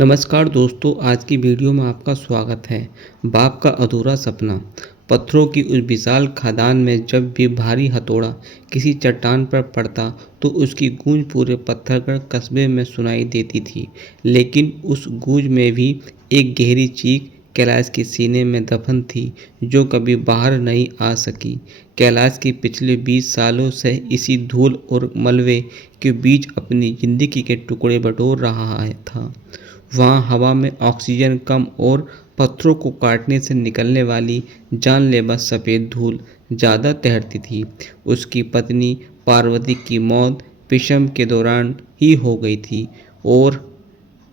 नमस्कार दोस्तों, आज की वीडियो में आपका स्वागत है। बाप का अधूरा सपना। पत्थरों की उस विशाल खदान में जब भी भारी हथौड़ा किसी चट्टान पर पड़ता तो उसकी गूंज पूरे पत्थरगढ़ कस्बे में सुनाई देती थी। लेकिन उस गूंज में भी एक गहरी चीख कैलाश के सीने में दफन थी, जो कभी बाहर नहीं आ सकी। कैलाश के पिछले 20 सालों से इसी धूल और मलबे के बीच अपनी जिंदगी के टुकड़े बटोर रहा था। वहाँ हवा में ऑक्सीजन कम और पत्थरों को काटने से निकलने वाली जानलेवा सफ़ेद धूल ज़्यादा तैरती थी। उसकी पत्नी पार्वती की मौत विषम के दौरान ही हो गई थी और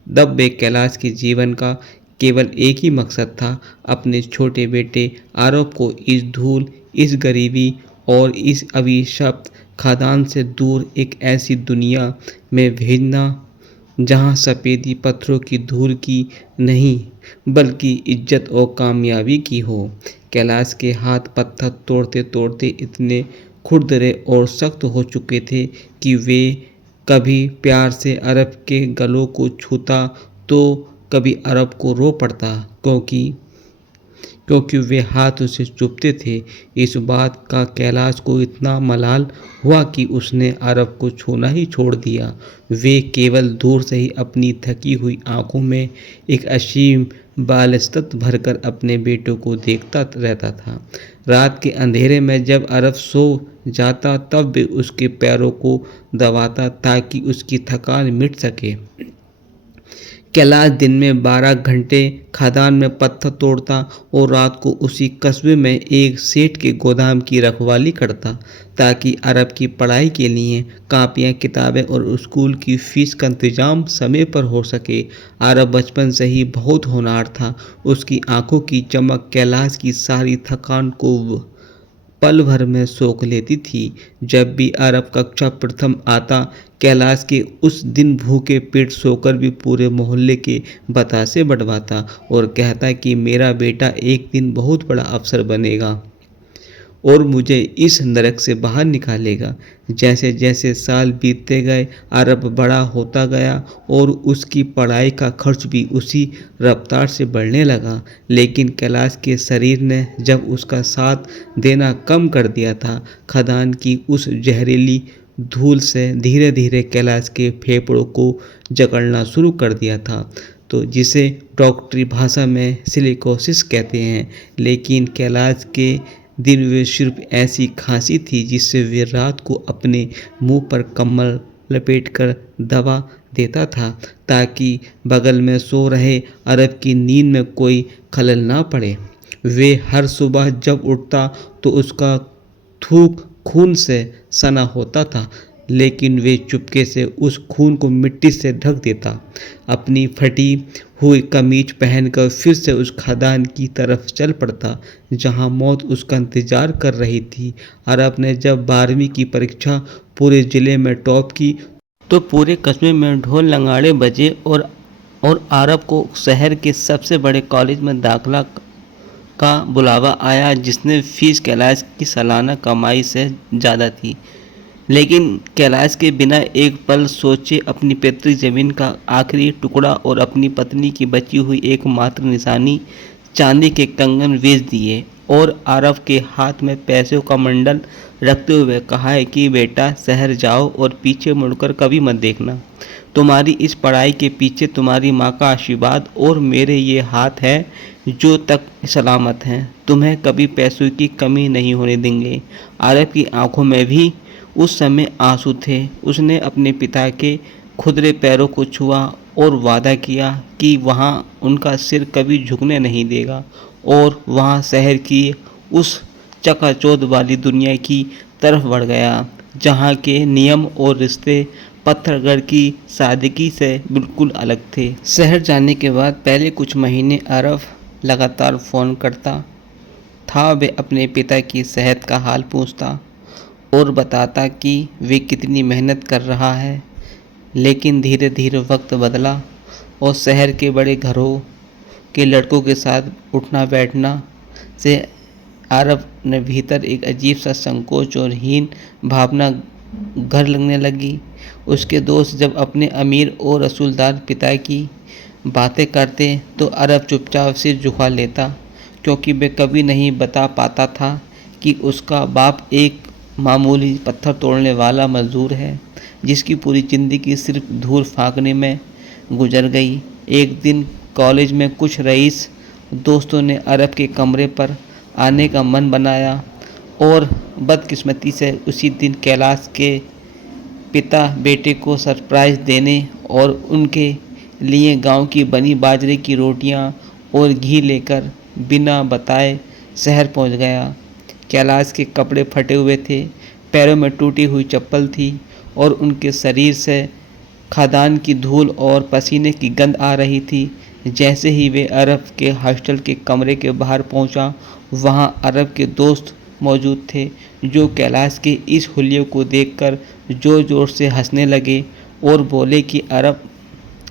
दब्बे कैलाश के जीवन का केवल एक ही मकसद था, अपने छोटे बेटे आरव को इस धूल, इस गरीबी और इस अभिशप्त खदान से दूर एक ऐसी दुनिया में भेजना जहां सफ़ेदी पत्थरों की धूल की नहीं बल्कि इज्जत और कामयाबी की हो। कैलाश के हाथ पत्थर तोड़ते तोड़ते इतने खुरदरे और सख्त हो चुके थे कि वे कभी प्यार से अरब के गलों को छूता तो कभी अरब को रो पड़ता, क्योंकि वे हाथ उसे चुभते थे। इस बात का कैलाश को इतना मलाल हुआ कि उसने अरब को छूना ही छोड़ दिया। वे केवल दूर से ही अपनी थकी हुई आंखों में एक असीम बालस्तत भरकर अपने बेटों को देखता रहता था। रात के अंधेरे में जब अरब सो जाता तब वे उसके पैरों को दबाता ताकि उसकी थकान मिट सके। कैलाश दिन में 12 घंटे खदान में पत्थर तोड़ता और रात को उसी कस्बे में एक सेठ के गोदाम की रखवाली करता ताकि अरब की पढ़ाई के लिए कापियाँ, किताबें और स्कूल की फीस का इंतजाम समय पर हो सके। अरब बचपन से ही बहुत होनहार था। उसकी आंखों की चमक कैलाश की सारी थकान को पल भर में सोख लेती थी। जब भी अरब कक्षा प्रथम आता, कैलाश के उस दिन भूखे पेट सोकर भी पूरे मोहल्ले के बतासे बढ़वाता और कहता कि मेरा बेटा एक दिन बहुत बड़ा अफसर बनेगा और मुझे इस नरक से बाहर निकालेगा। जैसे जैसे साल बीतते गए, अरब बड़ा होता गया और उसकी पढ़ाई का खर्च भी उसी रफ्तार से बढ़ने लगा। लेकिन कैलाश के शरीर ने जब उसका साथ देना कम कर दिया था, खदान की उस जहरीली धूल से धीरे धीरे कैलाश के फेफड़ों को जकड़ना शुरू कर दिया था, तो जिसे डॉक्टरी भाषा में सिलिकोसिस कहते हैं। लेकिन कैलाश के दिन वे सिर्फ ऐसी खांसी थी जिससे वे रात को अपने मुंह पर कम्बल लपेटकर दबा देता था ताकि बगल में सो रहे अरब की नींद में कोई खलल ना पड़े। वे हर सुबह जब उठता तो उसका थूक खून से सना होता था, लेकिन वे चुपके से उस खून को मिट्टी से ढक देता। अपनी फटी हुई कमीज पहनकर फिर से उस खदान की तरफ चल पड़ता जहां मौत उसका इंतजार कर रही थी। अरब ने जब 12वीं की परीक्षा पूरे जिले में टॉप की तो पूरे कस्बे में ढोल नगाड़े बजे और अरब को शहर के सबसे बड़े कॉलेज में दाखिला का बुलावा आया, जिसने फीस कैलाश की सालाना कमाई से ज़्यादा थी। लेकिन कैलाश के बिना एक पल सोचे अपनी पैतृक जमीन का आखिरी टुकड़ा और अपनी पत्नी की बची हुई एकमात्र निशानी चांदी के कंगन बेच दिए और अरब के हाथ में पैसों का मंडल रखते हुए कहा है कि बेटा शहर जाओ और पीछे मुड़कर कभी मत देखना। तुम्हारी इस पढ़ाई के पीछे तुम्हारी माँ का आशीर्वाद और मेरे ये हाथ है जो तक सलामत हैं। तुम्हें कभी पैसों की कमी नहीं होने देंगे। अरब की आंखों में भी उस समय आंसू थे। उसने अपने पिता के खुदरे पैरों को छुआ और वादा किया कि वहाँ उनका सिर कभी झुकने नहीं देगा और वहाँ शहर की उस चकाचौंध वाली दुनिया की तरफ बढ़ गया जहाँ के नियम और रिश्ते पत्थरगढ़ की सादगी से बिल्कुल अलग थे। शहर जाने के बाद पहले कुछ महीने अरब लगातार फ़ोन करता था। वे अपने पिता की सेहत का हाल पूछता और बताता कि वे कितनी मेहनत कर रहा है। लेकिन धीरे धीरे वक्त बदला और शहर के बड़े घरों के लड़कों के साथ उठना बैठना से अरब ने भीतर एक अजीब सा संकोच और हीन भावना घर लगने लगी। उसके दोस्त जब अपने अमीर और रसूलदार पिता की बातें करते तो अरब चुपचाप सिर झुका लेता, क्योंकि वह कभी नहीं बता पाता था कि उसका बाप एक मामूली पत्थर तोड़ने वाला मजदूर है, जिसकी पूरी ज़िंदगी सिर्फ धूल फेंकने में गुजर गई। एक दिन कॉलेज में कुछ रईस दोस्तों ने अरब के कमरे पर आने का मन बनाया, और बदकिस्मती से उसी दिन कैलाश के पिता बेटे को सरप्राइज़ देने और उनके लिए गांव की बनी बाजरे की रोटियां और घी लेकर बिना बताए शहर पहुंच गया। कैलाश के कपड़े फटे हुए थे, पैरों में टूटी हुई चप्पल थी और उनके शरीर से खादान की धूल और पसीने की गंध आ रही थी। जैसे ही वे अरब के हॉस्टल के कमरे के बाहर पहुंचा, वहां अरब के दोस्त मौजूद थे, जो कैलाश के इस हुलिये को देखकर जोर जोर से हंसने लगे और बोले कि अरब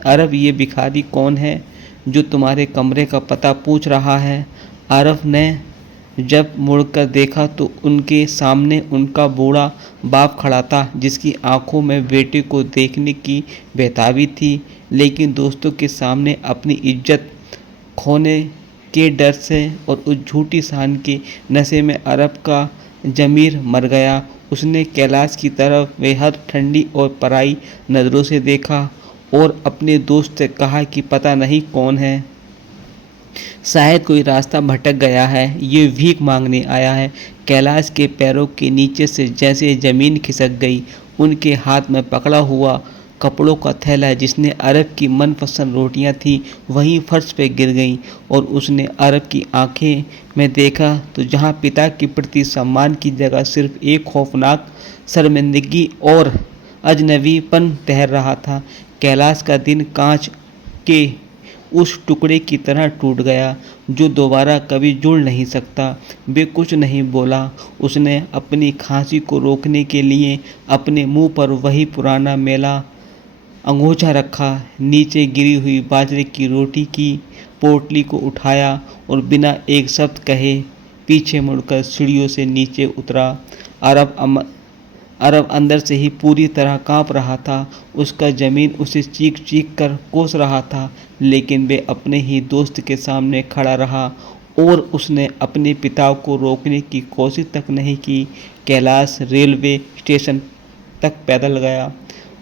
अरब ये भिखारी कौन है जो तुम्हारे कमरे का पता पूछ रहा है। अरब ने जब मुड़कर देखा तो उनके सामने उनका बूढ़ा बाप खड़ा था, जिसकी आंखों में बेटे को देखने की बेताबी थी, लेकिन दोस्तों के सामने अपनी इज्जत खोने के डर से और उस झूठी शान के नशे में अरब का ज़मीर मर गया। उसने कैलाश की तरफ बेहद ठंडी और पराई नज़रों से देखा और अपने दोस्त से कहा कि पता नहीं कौन है, शायद कोई रास्ता भटक गया है, ये भीख मांगने आया है। कैलाश के पैरों के नीचे से जैसे ज़मीन खिसक गई। उनके हाथ में पकड़ा हुआ कपड़ों का थैला, जिसने अरब की मनपसंद रोटियां थी, वहीं फर्श पे गिर गई और उसने अरब की आंखें में देखा तो जहां पिता के प्रति सम्मान की जगह सिर्फ एक खौफनाक शर्मिंदगी और अजनबीपन तैर रहा था। कैलाश का दिन कांच के उस टुकड़े की तरह टूट गया जो दोबारा कभी जुड़ नहीं सकता। वे कुछ नहीं बोला। उसने अपनी खांसी को रोकने के लिए अपने मुंह पर वही पुराना मेला अंगोछा रखा, नीचे गिरी हुई बाजरे की रोटी की पोटली को उठाया और बिना एक शब्द कहे पीछे मुड़कर सीढ़ियों से नीचे उतरा। अरब अंदर से ही पूरी तरह कांप रहा था। उसका ज़मीन उसे चीख चीख कर कोस रहा था, लेकिन वे अपने ही दोस्त के सामने खड़ा रहा और उसने अपने पिता को रोकने की कोशिश तक नहीं की। कैलाश रेलवे स्टेशन तक पैदल गया।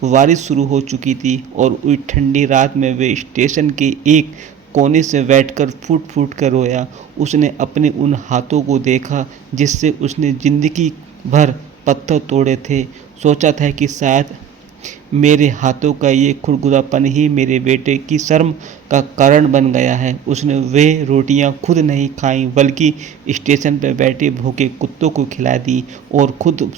बारिश शुरू हो चुकी थी और उस ठंडी रात में वे स्टेशन के एक कोने से बैठकर फूट फूट कर रोया। उसने अपने उन हाथों को देखा जिससे उसने जिंदगी भर पत्थर तोड़े थे। सोचा था कि शायद मेरे हाथों का ये खुरखुरापन ही मेरे बेटे की शर्म का कारण बन गया है। उसने वे रोटियां खुद नहीं खाईं, बल्कि स्टेशन पर बैठे भूखे कुत्तों को खिला दी और खुद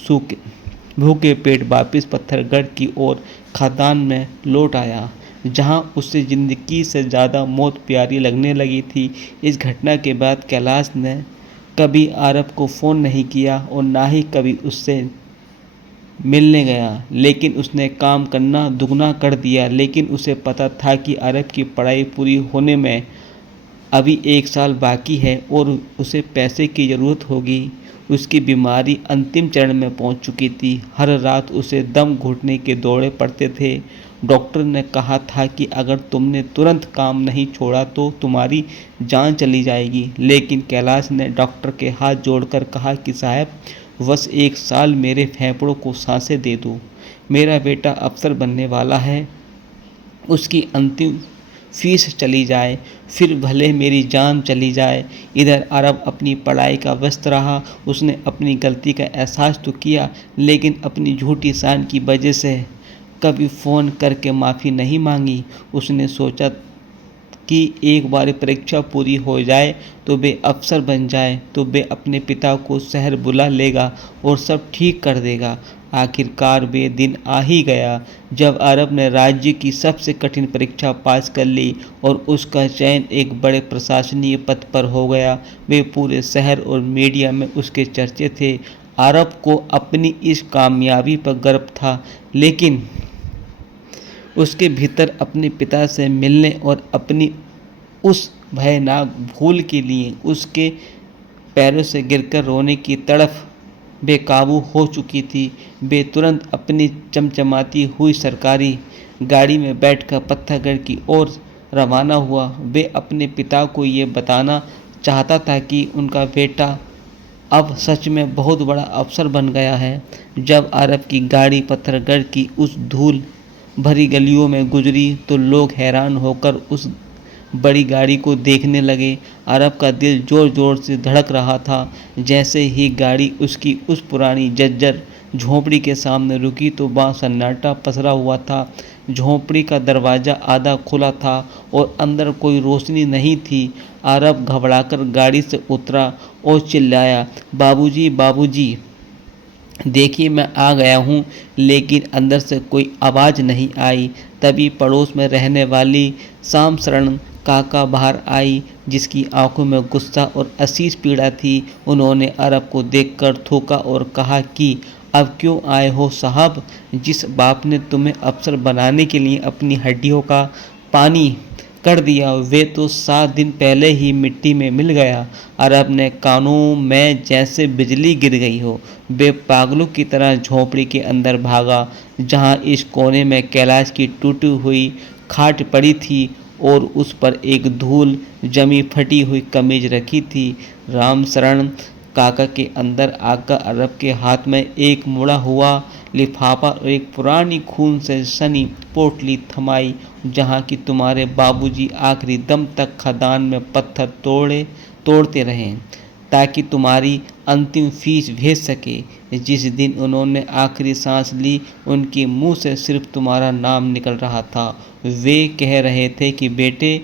भूखे पेट वापस पत्थरगढ़ की ओर खादान में लौट आया, जहां उससे ज़िंदगी से ज़्यादा मौत प्यारी लगने लगी थी। इस घटना के बाद कैलाश ने कभी अरब को फ़ोन नहीं किया और ना ही कभी उससे मिलने गया, लेकिन उसने काम करना दुगना कर दिया। लेकिन उसे पता था कि अरब की पढ़ाई पूरी होने में अभी 1 साल बाकी है और उसे पैसे की ज़रूरत होगी। उसकी बीमारी अंतिम चरण में पहुंच चुकी थी। हर रात उसे दम घुटने के दौरे पड़ते थे। डॉक्टर ने कहा था कि अगर तुमने तुरंत काम नहीं छोड़ा तो तुम्हारी जान चली जाएगी। लेकिन कैलाश ने डॉक्टर के हाथ जोड़कर कहा कि साहब, बस 1 साल मेरे फेफड़ों को सांसें दे दो। मेरा बेटा अफसर बनने वाला है, उसकी अंतिम फीस चली जाए, फिर भले मेरी जान चली जाए। इधर अरब अपनी पढ़ाई का व्यस्त रहा। उसने अपनी गलती का एहसास तो किया, लेकिन अपनी झूठी शान की वजह से कभी फ़ोन करके माफ़ी नहीं मांगी। उसने सोचा कि एक बार परीक्षा पूरी हो जाए तो वे अफसर बन जाए तो वे अपने पिता को शहर बुला लेगा और सब ठीक कर देगा। आखिरकार वे दिन आ ही गया जब अरब ने राज्य की सबसे कठिन परीक्षा पास कर ली और उसका चयन एक बड़े प्रशासनीय पद पर हो गया। वे पूरे शहर और मीडिया में उसके चर्चे थे। अरब को अपनी इस कामयाबी पर गर्व था, लेकिन उसके भीतर अपने पिता से मिलने और अपनी उस भयानक भूल के लिए उसके पैरों से गिरकर रोने की तड़फ बेकाबू हो चुकी थी। वे तुरंत अपनी चमचमाती हुई सरकारी गाड़ी में बैठकर पत्थरगढ़ की ओर रवाना हुआ। वे अपने पिता को ये बताना चाहता था कि उनका बेटा अब सच में बहुत बड़ा अफसर बन गया है। जब अरब की गाड़ी पत्थरगढ़ की उस धूल भरी गलियों में गुजरी तो लोग हैरान होकर उस बड़ी गाड़ी को देखने लगे। अरब का दिल जोर जोर से धड़क रहा था। जैसे ही गाड़ी उसकी उस पुरानी जर्जर झोंपड़ी के सामने रुकी तो वहाँ सन्नाटा पसरा हुआ था। झोंपड़ी का दरवाज़ा आधा खुला था और अंदर कोई रोशनी नहीं थी। अरब घबराकर गाड़ी से उतरा और चिल्लाया, बाबूजी बाबूजी, देखिए मैं आ गया हूँ। लेकिन अंदर से कोई आवाज़ नहीं आई। तभी पड़ोस में रहने वाली शाम शरण काका बाहर आई, जिसकी आंखों में गुस्सा और असीस पीड़ा थी। उन्होंने अरब को देखकर थूका और कहा कि अब क्यों आए हो साहब? जिस बाप ने तुम्हें अफसर बनाने के लिए अपनी हड्डियों का पानी कर दिया, वे तो 7 दिन पहले ही मिट्टी में मिल गया। अरब ने कानों में जैसे बिजली गिर गई हो। वे पागलों की तरह झोंपड़ी के अंदर भागा, जहां इस कोने में कैलाश की टूटी हुई खाट पड़ी थी और उस पर एक धूल जमी फटी हुई कमीज रखी थी। राम शरण काका के अंदर आकर अरब के हाथ में एक मुड़ा हुआ लिफाफा और एक पुरानी खून से सनी पोटली थमाई, जहाँ की तुम्हारे बाबूजी आखिरी दम तक खदान में पत्थर तोड़ते रहें ताकि तुम्हारी अंतिम फीस भेज सके। जिस दिन उन्होंने आखिरी सांस ली, उनके मुंह से सिर्फ तुम्हारा नाम निकल रहा था। वे कह रहे थे कि बेटे,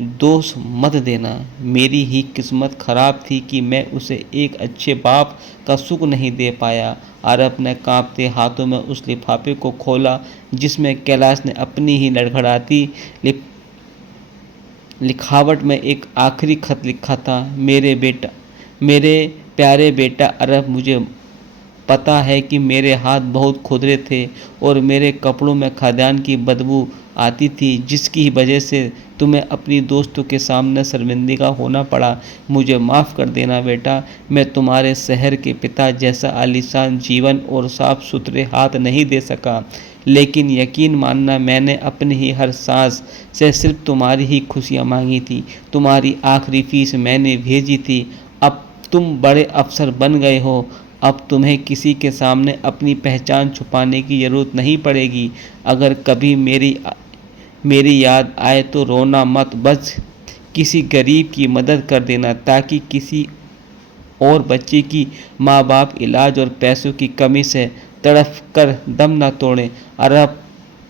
दोष मत देना। मेरी ही किस्मत खराब थी कि मैं उसे एक अच्छे बाप का सुख नहीं दे पाया। अरब ने कांपते हाथों में उस लिफाफे को खोला, जिसमें कैलाश ने अपनी ही लड़खड़ाती लिखावट में एक आखिरी खत लिखा था। मेरे प्यारे बेटा अरब, मुझे पता है कि मेरे हाथ बहुत खुरदरे थे और मेरे कपड़ों में खाद्यान्न की बदबू आती थी, जिसकी वजह से तुम्हें अपनी दोस्तों के सामने शर्मिंदा होना पड़ा। मुझे माफ़ कर देना बेटा। मैं तुम्हारे शहर के पिता जैसा आलीशान जीवन और साफ सुथरे हाथ नहीं दे सका, लेकिन यकीन मानना, मैंने अपनी ही हर सांस से सिर्फ तुम्हारी ही खुशियाँ मांगी थी। तुम्हारी आखिरी फीस मैंने भेजी थी। अब तुम बड़े अफसर बन गए हो। अब तुम्हें किसी के सामने अपनी पहचान छुपाने की ज़रूरत नहीं पड़ेगी। अगर कभी मेरी याद आए तो रोना मत, बस किसी गरीब की मदद कर देना, ताकि किसी और बच्चे की माँ बाप इलाज और पैसों की कमी से तड़फ कर दम न तोड़ें। अरब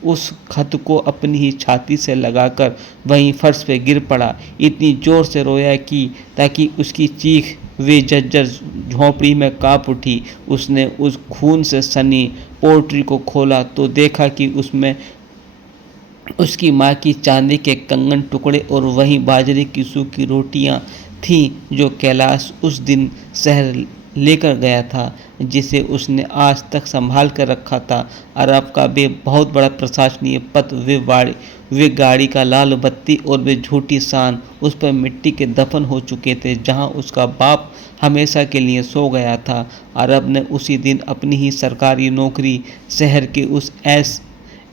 उस खत को अपनी ही छाती से लगाकर वहीं फर्श पे गिर पड़ा। इतनी जोर से रोया कि ताकि उसकी चीख वे जर्जर झोंपड़ी में कांप उठी। उसने उस खून से सनी पोट्री को खोला तो देखा कि उसमें उसकी माँ की चांदी के कंगन टुकड़े और वहीं बाजरे की सूखी रोटियां थीं जो कैलाश उस दिन शहर लेकर गया था, जिसे उसने आज तक संभाल कर रखा था। अरब का वे बहुत बड़ा प्रशंसनीय पद, वे गाड़ी का लाल बत्ती और वे झूठी शान उस पर मिट्टी के दफन हो चुके थे, जहां उसका बाप हमेशा के लिए सो गया था। अरब ने उसी दिन अपनी ही सरकारी नौकरी शहर के उस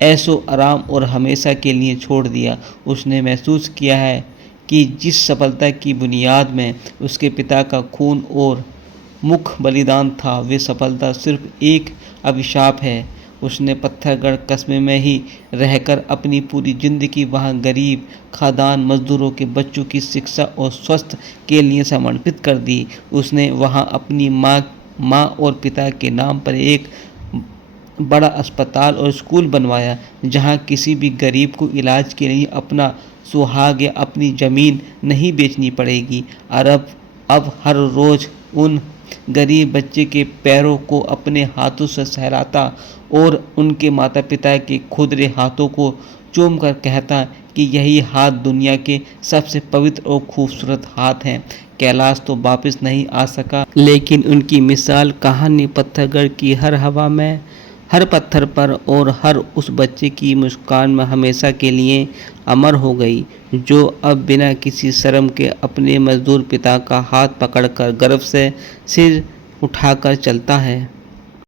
ऐशो आराम और हमेशा के लिए छोड़ दिया। उसने महसूस किया है कि जिस सफलता की बुनियाद में उसके पिता का खून और मुख बलिदान था, वे सफलता सिर्फ एक अभिशाप है। उसने पत्थरगढ़ कस्बे में ही रहकर अपनी पूरी जिंदगी वहां गरीब खादान मजदूरों के बच्चों की शिक्षा और स्वास्थ्य के लिए समर्पित कर दी। उसने वहां अपनी माँ और पिता के नाम पर एक बड़ा अस्पताल और स्कूल बनवाया, जहां किसी भी गरीब को इलाज के लिए अपना सुहाग या अपनी ज़मीन नहीं बेचनी पड़ेगी। अरब अब हर रोज़ उन गरीब बच्चे के पैरों को अपने हाथों से सहलाता और उनके माता पिता के खुरदरे हाथों को चूम कर कहता कि यही हाथ दुनिया के सबसे पवित्र और खूबसूरत हाथ हैं। कैलाश तो वापस नहीं आ सका, लेकिन उनकी मिसाल कहानी पत्थरगढ़ की हर हवा में, हर पत्थर पर और हर उस बच्चे की मुस्कान में हमेशा के लिए अमर हो गई, जो अब बिना किसी शर्म के अपने मजदूर पिता का हाथ पकड़कर गर्व से सिर उठाकर चलता है।